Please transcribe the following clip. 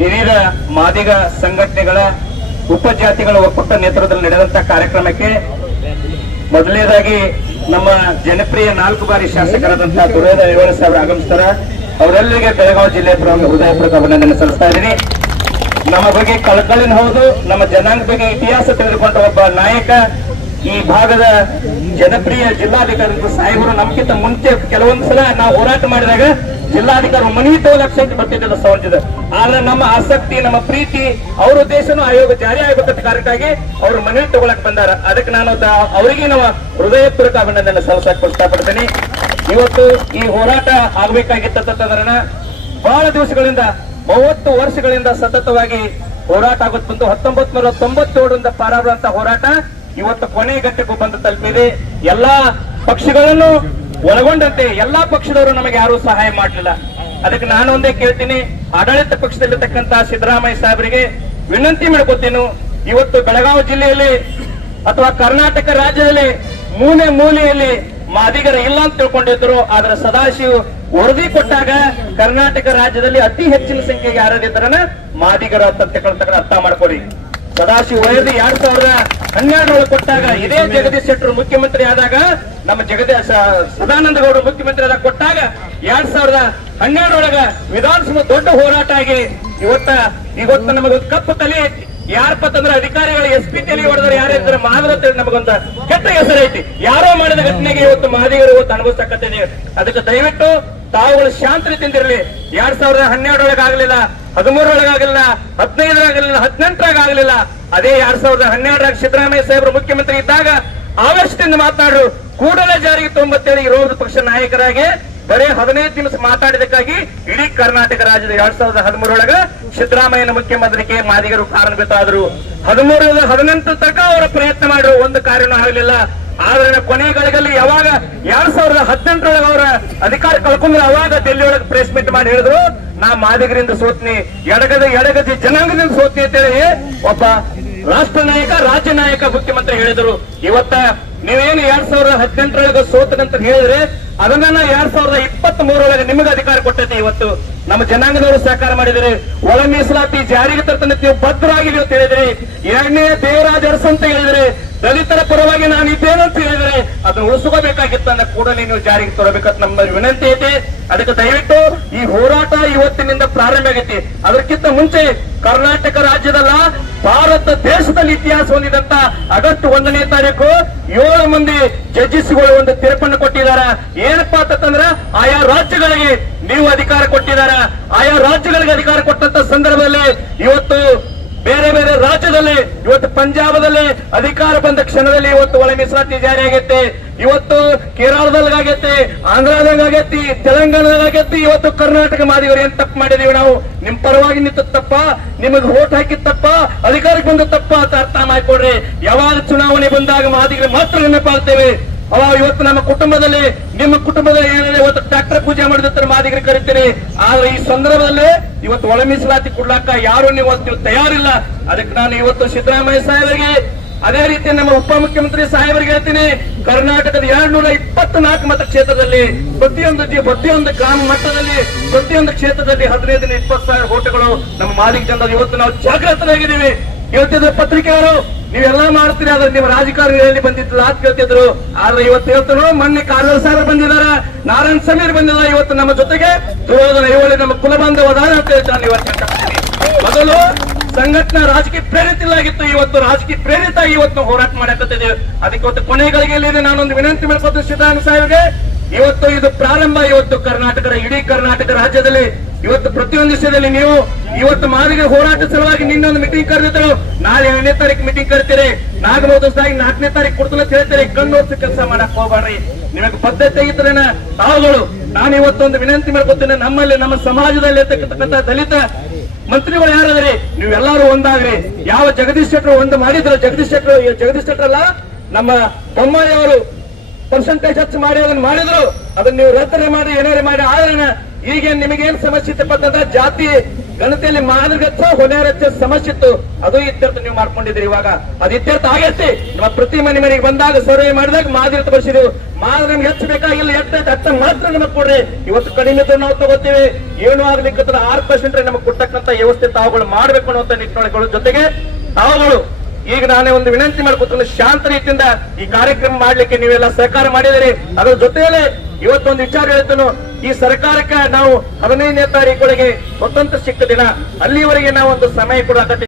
ವಿವಿಧ ಮಾದಿಗ ಸಂಘಟನೆಗಳ ಉಪಜಾತಿಗಳ ಒಕ್ಕೂಟ ನೇತೃತ್ವದಲ್ಲಿ ನಡೆದಂತ ಕಾರ್ಯಕ್ರಮಕ್ಕೆ ಮೊದಲನೇದಾಗಿ ನಮ್ಮ ಜನಪ್ರಿಯ ನಾಲ್ಕು ಬಾರಿ ಶಾಸಕರಾದಂತಹ ದುರ್ಯೋಧ ರೇವಣ ಸಾಹೇಬರು ಆಗಮಿಸ್ತಾರ. ಅವರೆಲ್ಲರಿಗೆ ಬೆಳಗಾವಿ ಜಿಲ್ಲೆ ಹೃದಯಪೂರ್ವಕ ಅಭಿನಂದನೆ ಸಲ್ಲಿಸ್ತಾ ಇದ್ದೀನಿ ನಮ್ಮ ಬಗ್ಗೆ ಕಳಕಳಿನ ಹೌದು, ನಮ್ಮ ಜನಾಂಗ ಬಗ್ಗೆ ಇತಿಹಾಸ ತಿಳಿದುಕೊಂಡ ಒಬ್ಬ ನಾಯಕ, ಈ ಭಾಗದ ಜನಪ್ರಿಯ ಜಿಲ್ಲಾಧಿಕಾರಿ ಸಾಹೇಬರು ನಮ್ಗಿಂತ ಮುಂಚೆ ಕೆಲವೊಂದು ಸಲ ನಾವು ಹೋರಾಟ ಮಾಡಿದಾಗ ಜಿಲ್ಲಾಧಿಕಾರಿ ಮನವಿ ಲಕ್ಷ ಅಂತ ಬರ್ತಿದ್ದ ಸೌರ್ಜದ ಆದ್ರೆ ನಮ್ಮ ಆಸಕ್ತಿ, ನಮ್ಮ ಪ್ರೀತಿ, ಅವ್ರ ಉದ್ದೇಶನು ಆಯೋಗ ಜಾರಿ ಆಗಬೇಕಂತ ಕಾರ್ಯಕ್ಕಾಗಿ ಅವ್ರ ಮನವಿ ತಗೊಳಕ್ ಬಂದಾರ. ಅದಕ್ಕೆ ನಾನು ಅವರಿಗೆ ನಾವು ಹೃದಯಪೂರ್ವಕ ಅಭಿನಂದನೆ ಸಲ್ಲಿಸಕ್ ಇಷ್ಟಪಡ್ತೇನೆ ಇವತ್ತು ಈ ಹೋರಾಟ ಆಗ್ಬೇಕಾಗಿತ್ತಂತಂದ್ರನ ಬಹಳ ದಿವಸಗಳಿಂದ, ಮೂವತ್ತು ವರ್ಷಗಳಿಂದ ಸತತವಾಗಿ ಹೋರಾಟ ಆಗುತ್ತ ಬಂತು ಹತ್ತೊಂಬತ್ ನೂರ ತೊಂಬತ್ತೇಳರಿಂದ ಹೋರಾಟ ಇವತ್ತು ಕೊನೆ ಗಂಟೆಗೂ ಬಂದು ತಲುಪಿದೆ. ಎಲ್ಲಾ ಪಕ್ಷಗಳನ್ನು ಒಳಗೊಂಡಂತೆ ಎಲ್ಲಾ ಪಕ್ಷದವರು ನಮಗೆ ಯಾರು ಸಹಾಯ ಮಾಡಲಿಲ್ಲ. ಅದಕ್ಕೆ ನಾನು ಒಂದೇ ಕೇಳ್ತೀನಿ, ಆಡಳಿತ ಪಕ್ಷದಲ್ಲಿರ್ತಕ್ಕಂತ ಸಿದ್ದರಾಮಯ್ಯ ಸಾಹೇಬರಿಗೆ ವಿನಂತಿ ಮಾಡ್ಕೋತೀನಿ. ಇವತ್ತು ಬೆಳಗಾವಿ ಜಿಲ್ಲೆಯಲ್ಲಿ ಅಥವಾ ಕರ್ನಾಟಕ ರಾಜ್ಯದಲ್ಲಿ ಮೂಲೆ ಮೂಲೆಯಲ್ಲಿ ಮಾದಿಗರ ಇಲ್ಲ ಅಂತ ತಿಳ್ಕೊಂಡಿದ್ರು. ಆದ್ರೆ ಸದಾಶಿವ ವರದಿ ಕೊಟ್ಟಾಗ ಕರ್ನಾಟಕ ರಾಜ್ಯದಲ್ಲಿ ಅತಿ ಹೆಚ್ಚಿನ ಸಂಖ್ಯೆಗೆ ಯಾರಿದ್ದಾರನ ಮಾದಿಗರ ಅಂತ ಅರ್ಥ ಮಾಡ್ಕೊಳ್ಳಿ. ಸದಾಶಿವ ವರದಿ ಎರಡ್ ಸಾವಿರದ ಹನ್ನೆರಡರೊಳಗೆ ಕೊಟ್ಟಾಗ ಇದೇ ಜಗದೀಶ್ ಶೆಟ್ಟರು ಮುಖ್ಯಮಂತ್ರಿ ಆದಾಗ ನಮ್ಮ ಜಗದ ಸದಾನಂದ ಗೌಡ ಮುಖ್ಯಮಂತ್ರಿ ಅದ ಕೊಟ್ಟಾಗ ಎರಡ್ ಸಾವಿರದ ಹನ್ನೆರಡೊಳಗ ವಿಧಾನಸಭೆ ದೊಡ್ಡ ಹೋರಾಟ ಆಗಿ ಇವತ್ತ ಇವತ್ತ ನಮಗೆ ಕಪ್ಪು ತಲೆ ಐತಿ. ತಂದ್ರೆ ಅಧಿಕಾರಿಗಳು ಎಸ್ ಪಿ ತಲೆ ಹೊಡೆದ್ರೆ ಯಾರಿದ್ರೆ ಅಂತೇಳಿ ನಮಗೊಂದ ಕೆಟ್ಟ ಹೆಸರು ಐತಿ. ಯಾರೋ ಮಾಡಿದ ಘಟನೆಗೆ ಇವತ್ತು ಮಹದೇವರು ಇವತ್ತು ಅನುಭವಿಸಕತ್ತಿದೆ ಅದಕ್ಕೆ ದಯವಿಟ್ಟು ತಾವುಗಳು ಶಾಂತ ತಿಂದಿರಲಿ. ಎರಡ್ ಸಾವಿರದ ಹನ್ನೆರಡೊಳಗ ಆಗಲಿಲ್ಲ ಹದಿಮೂರೊಳಗ ಆಗಲಿಲ್ಲ ಹದಿನೈದರಾಗಲಿಲ್ಲ ಹದಿನೆಂಟರಾಗ ಆಗಲಿಲ್ಲ. ಅದೇ ಎರಡ್ ಸಾವಿರದ ಹನ್ನೆರಡರಾಗ ಸಿದ್ದರಾಮಯ್ಯ ಸಾಹೇಬರು ಮುಖ್ಯಮಂತ್ರಿ ಇದ್ದಾಗ ಆವೇಶದಿಂದ ಮಾತನಾಡು ಕೂಡಲೇ ಜಾರಿಗೆ ತೊಂಬತ್ತೇಳು ವಿರೋಧ ಪಕ್ಷ ನಾಯಕರಾಗಿ ಬರೀ ಹದಿನೈದು ದಿವಸ ಮಾತಾಡಿದಕ್ಕಾಗಿ ಇಡೀ ಕರ್ನಾಟಕ ರಾಜ್ಯದ ಎರಡ್ ಸಾವಿರದ ಹದಿಮೂರೊಳಗ ಸಿದ್ದರಾಮಯ್ಯನ ಮುಖ್ಯಮಂತ್ರಿಗೆ ಮಾದಿಗರು ಕಾರಣಭೂತರಾದರು. ಹದಿಮೂರ ಹದಿನೆಂಟು ತನಕ ಅವರ ಪ್ರಯತ್ನ ಮಾಡಿದ್ರು ಒಂದು ಕಾರ್ಯನೂ ಆಗಲಿಲ್ಲ. ಆದ್ರೆ ಕೊನೆ ಗಳಿಗೆಯಲ್ಲಿ ಯಾವಾಗ ಎರಡ್ ಸಾವಿರದ ಹದಿನೆಂಟರೊಳಗೆ ಅವರ ಅಧಿಕಾರ ಕಳ್ಕೊಂಡ್ರೆ ಅವಾಗ ಡೆಲ್ಲಿ ಪ್ರೆಸ್ ಮೀಟ್ ಮಾಡಿ ಹೇಳಿದ್ರು, ನಾ ಮಾದಿಗರಿಂದ ಸೋತ್ನಿ, ಎಡಗದ ಎಡಗದಿ ಜನಾಂಗದಿಂದ ಸೋತ್ನಿ ಅಂತೇಳಿ ಒಬ್ಬ ರಾಷ್ಟ್ರ ನಾಯಕ, ರಾಜ್ಯ ನಾಯಕ ಮುಖ್ಯಮಂತ್ರಿ ಹೇಳಿದರು. ಇವತ್ತ ನೀವೇನು ಎರಡ್ ಸಾವಿರದ ಹದಿನೆಂಟರೊಳಗೆ ಸೋತನಂತ ಹೇಳಿದ್ರೆ, ಅದನ್ನ ಎರಡ್ ಸಾವಿರದ ಇಪ್ಪತ್ತ್ ಮೂರರೊಳಗೆ ನಿಮಗೆ ಅಧಿಕಾರ ಕೊಟ್ಟೈತೆ ಇವತ್ತು. ನಮ್ಮ ಜನಾಂಗದವರು ಸಹಕಾರ ಮಾಡಿದರೆ, ಒಳ ಮೀಸಲಾತಿ ಜಾರಿಗೆ ತರ್ತಂತ ನೀವು ಭದ್ರವಾಗಿ ನೀವು ತಿಳಿದ್ರೆ, ಎರಡನೇ ದೇವರಾಜ ಅಂತ ಹೇಳಿದ್ರೆ, ದಲಿತರ ಪರವಾಗಿ ನಾನು ಇದ್ದೇನೆ ಅಂತ ಹೇಳಿದ್ರೆ, ಅದನ್ನು ಉಳಿಸ್ಕೋಬೇಕಾಗಿತ್ತು ಅಂದ ಕೂಡಲೇ ನೀವು ಜಾರಿಗೆ ತರಬೇಕಂತ ನಮ್ಮ ವಿನಂತಿ ಐತೆ. ಅದಕ್ಕೆ ದಯವಿಟ್ಟು ಈ ಹೋರಾಟ ಇವತ್ತಿನಿಂದ ಪ್ರಾರಂಭ ಆಗೈತಿ. ಅದಕ್ಕಿಂತ ಮುಂಚೆ ಕರ್ನಾಟಕ ರಾಜ್ಯದಲ್ಲ ಭಾರತ ದೇಶದಲ್ಲಿ ಇತಿಹಾಸ ಹೊಂದಿದಂತ ಆಗಸ್ಟ್ ಒಂದನೇ ತಾರೀಕು ಏಳು ಮಂದಿ ಜಡ್ಜಸ್ಗಳು ಒಂದು ತೀರ್ಪನ್ನು ಕೊಟ್ಟಿದಾರ ಏನಪ್ಪಾ ಅಂತಂದ್ರ ಆಯಾ ರಾಜ್ಯಗಳಿಗೆ ನೀವು ಅಧಿಕಾರ ಕೊಟ್ಟಿದಾರ ಆಯಾ ರಾಜ್ಯಗಳಿಗೆ ಅಧಿಕಾರ ಕೊಟ್ಟಂತ ಸಂದರ್ಭದಲ್ಲಿ ಇವತ್ತು ಬೇರೆ ಬೇರೆ ರಾಜ್ಯದಲ್ಲಿ, ಇವತ್ತು ಪಂಜಾಬದಲ್ಲಿ ಅಧಿಕಾರ ಬಂದ ಕ್ಷಣದಲ್ಲಿ ಇವತ್ತು ಒಳ ಮೀಸಲಾತಿ ಜಾರಿ ಆಗೈತೆ ಇವತ್ತು ಕೇರಳದಲ್ಲಿ ಆಗೈತಿ ಆಂಧ್ರದಾಗ ತೆಲಂಗಾಣದಾಗ ಆಗೈತಿ ಇವತ್ತು ಕರ್ನಾಟಕ ಮಾದಿಗರು ಏನ್ ತಪ್ಪು ಮಾಡಿದೀವಿ ನಾವು? ನಿಮ್ ಪರವಾಗಿ ನಿಂತ ತಪ್ಪ, ನಿಮಗೆ ಓಟ್ ಹಾಕಿದ ತಪ್ಪ, ಅಧಿಕಾರಕ್ಕೆ ಬಂದ ತಪ್ಪ ಅಂತ ಅರ್ಥ ಮಾಡ್ಕೊಡ್ರಿ ಯಾವಾಗ ಚುನಾವಣೆ ಬಂದಾಗ ಮಾದಿಗರು ಮಾತ್ರ ನೆನಪಾಗ್ತೇವೆ ಅವ ಇವತ್ತು ನಮ್ಮ ಕುಟುಂಬದಲ್ಲಿ, ನಿಮ್ಮ ಕುಟುಂಬದಲ್ಲಿ ಏನಿದೆ, ಇವತ್ತು ಟ್ರಾಕ್ಟರ್ ಪೂಜೆ ಮಾಡಿದ್ರೆ ಮಾದಿಗರು ಕರಿತೀನಿ. ಆದ್ರೆ ಈ ಸಂದರ್ಭದಲ್ಲಿ ಇವತ್ತು ಒಳ ಮೀಸಲಾತಿ ಕೊಡ್ಲಾಕ ಯಾರು ನೀವು ತಯಾರಿಲ್ಲ. ಅದಕ್ಕೆ ನಾನು ಇವತ್ತು ಸಿದ್ದರಾಮಯ್ಯ ಸಾಹೇಬರಿಗೆ ಅದೇ ರೀತಿ ನಮ್ಮ ಉಪಮುಖ್ಯಮಂತ್ರಿ ಸಾಹೇಬರಿಗೆ ಹೇಳ್ತೀನಿ, ಕರ್ನಾಟಕದ ಎರಡ್ನೂರ ಇಪ್ಪತ್ನಾಲ್ಕು ಮತಕ್ಷೇತ್ರದಲ್ಲಿ ಪ್ರತಿಯೊಂದು ಪ್ರತಿಯೊಂದು ಗ್ರಾಮ ಮಟ್ಟದಲ್ಲಿ, ಪ್ರತಿಯೊಂದು ಕ್ಷೇತ್ರದಲ್ಲಿ ಹದಿನೈದರಿಂದ ಇಪ್ಪತ್ತು ಸಾವಿರ ಓಟುಗಳು ನಮ್ಮ ಮಾಲಿಕ ಜನರ ಇವತ್ತು ನಾವು ಜಾಗೃತರಾಗಿದ್ದೀವಿ. ಇವತ್ತಿದ್ರು ಪತ್ರಿಕೆಯವರು, ನೀವೆಲ್ಲ ಮಾಡ್ತೀರಿ ಆದ್ರೆ ನಿಮ್ಮ ರಾಜಕಾರಣಿಗಳಲ್ಲಿ ಬಂದಿದ್ದಿಲ್ಲ ಅಂತ ಕೇಳ್ತಿದ್ರು. ಆದ್ರೆ ಇವತ್ತು ಹೇಳ್ತಾರೋ ಮೊನ್ನೆ ಕಾರವಾರ ಸಾರ್ ಬಂದಿದಾರ ನಾರಾಯಣ್ ಸಮೀರ್ ಬಂದಿದ್ದಾರೆ ಇವತ್ತು ನಮ್ಮ ಜೊತೆಗೆ. ದುರೋಧನ ಇವಳಿ ನಮ್ಮ ಕುಲಬಾಂಧವ ಅದಾರ ಅಂತ ಹೇಳ್ತಾನೆ ಇವತ್ತು ಸಂಘಟನಾ ರಾಜಕೀಯ ಪ್ರೇರಿತಲಾಗಿತ್ತು ಇವತ್ತು ರಾಜಕೀಯ ಪ್ರೇರಿತ ಇವತ್ತು ಹೋರಾಟ ಮಾಡಕತ್ತಿದೆ ಅದಕ್ಕೆ ಇವತ್ತು ಕೊನೆಗಳಿಗೆ ನಾನೊಂದು ವಿನಂತಿ ಮಾಡ್ಕೊತೀನಿ ಸಿದ್ದರಾಮ ಸಾಹೇಬ್ಗೆ ಇವತ್ತು ಇದು ಪ್ರಾರಂಭ. ಇವತ್ತು ಕರ್ನಾಟಕದ ಇಡೀ ಕರ್ನಾಟಕ ರಾಜ್ಯದಲ್ಲಿ ಇವತ್ತು ಪ್ರತಿಯೊಂದು ವಿಷಯದಲ್ಲಿ ನೀವು ಇವತ್ತು ಮಾದಿಗೆ ಹೋರಾಟ ಸಲುವಾಗಿ ನಿನ್ನೊಂದು ಮೀಟಿಂಗ್ ಕರೆದಿದ್ರು. ನಾಳೆ ಎರಡನೇ ತಾರೀಕು ಮೀಟಿಂಗ್ ಕರಿತೀರಿ. ಸಾಯಿ ನಾಲ್ಕನೇ ತಾರೀಕು ಕೊಡ್ತಲ್ಲ ಹೇಳ್ತೀರಿ. ಕಣ್ಣೋರ್ಸಿ ಕೆಲಸ ಮಾಡಕ್ ಹೋಗ್ಬಾರ್ರಿ ನಿಮಗೆ ಬದ್ಧತೆ ಇದ್ರೇನ ತಾವುಗಳು. ನಾನು ಇವತ್ತೊಂದು ವಿನಂತಿ ಮಾಡ್ಕೊತೀನಿ. ನಮ್ಮಲ್ಲಿ, ನಮ್ಮ ಸಮಾಜದಲ್ಲಿ ಇರ್ತಕ್ಕಂಥ ದಲಿತ ಮಂತ್ರಿಗಳು ಯಾರಾದ್ರಿ? ನೀವೆಲ್ಲರೂ ಒಂದಾಗ್ರಿ. ಯಾವ ಜಗದೀಶ್ ಶೆಟ್ಟರ್ ಒಂದು ಮಾಡಿದ್ರು. ಜಗದೀಶ್ ಶೆಟ್ಟರ್ ಜಗದೀಶ್ ಶೆಟ್ಟರ್ ಅಲ್ಲ ನಮ್ಮ ಬೊಮ್ಮಾಯಿ ಅವರು ಪರ್ಸೆಂಟೇಜ್ ಹೆಚ್ಚು ಮಾಡಿ, ಅದನ್ನ ಮಾಡಿದ್ರು. ಅದನ್ನ ನೀವು ರದ್ದನೆ ಮಾಡಿ ಏನಾರು ಮಾಡಿ, ಆದ್ರೆ ಈಗೇನ್ ನಿಮಗೇನ್ ಸಮಸ್ಯೆ ಇತ್ತಪ್ಪ ಜಾತಿ ಗಣತಿಯಲ್ಲಿ ಮಾದರಿಗಚ್ಚ ಹೊಲೆರಚ್ಚ ಸಮಸ್ಯೆ ಇತ್ತು, ಅದು ಇತ್ಯರ್ಥ ನೀವು ಮಾಡ್ಕೊಂಡಿದ್ರಿ ಇವಾಗ ಅದು ಇತ್ಯರ್ಥ ಆಗೈತಿ. ನಮ್ಮ ಪ್ರತಿ ಮನೆ ಮನೆಗೆ ಬಂದಾಗ ಸರ್ವೆ ಮಾಡಿದಾಗ ಮಾದರಿ ಅಂತ ಬರ್ಸಿದೆವು. ಮಾದರಿ ನಮ್ಗೆ ಹೆಚ್ಚು ಬೇಕಾಗಿಲ್ಲ ಎಷ್ಟೈತೆ ಅಷ್ಟ ಮಾತ್ರ ನಮಗೆ ಕೊಡ್ರಿ. ಇವತ್ತು ಕಡಿಮೆ ಇದ್ರು ನಾವು ತಗೋತೀವಿ. ಏನು ಆಗ್ಲಿಕ್ಕೆ ಆರು ಪರ್ಸೆಂಟ್ ನಮಗೆ ಕೊಟ್ಟಕ್ಕಂತ ವ್ಯವಸ್ಥೆ ತಾವುಗಳು ಮಾಡ್ಬೇಕು ಅನ್ನುವಂತ ನಿಟ್ಟಿನೊಳಗಳ. ಜೊತೆಗೆ ತಾವುಗಳು, ಈಗ ನಾನೇ ಒಂದು ವಿನಂತಿ ಮಾಡ್ಕೊತೀನಿ, ಶಾಂತ ರೀತಿಯಿಂದ ಈ ಕಾರ್ಯಕ್ರಮ ಮಾಡ್ಲಿಕ್ಕೆ ನೀವೆಲ್ಲ ಸಹಕಾರ ಮಾಡಿದಿರಿ ಅದ್ರ ಜೊತೆಯಲ್ಲೇ ಇವತ್ತೊಂದು ವಿಚಾರ ಹೇಳ್ತೇನೆ. ಈ ಸರ್ಕಾರಕ್ಕೆ ನಾವು ಹದಿನೈದನೇ ತಾರೀಕೊಳಗೆ ಸ್ವತಂತ್ರ ಸಿಕ್ಕ ದಿನ. ಅಲ್ಲಿವರೆಗೆ ನಾವು ಒಂದು ಸಮಯ ಕೊಡಕತ್ತೀವಿ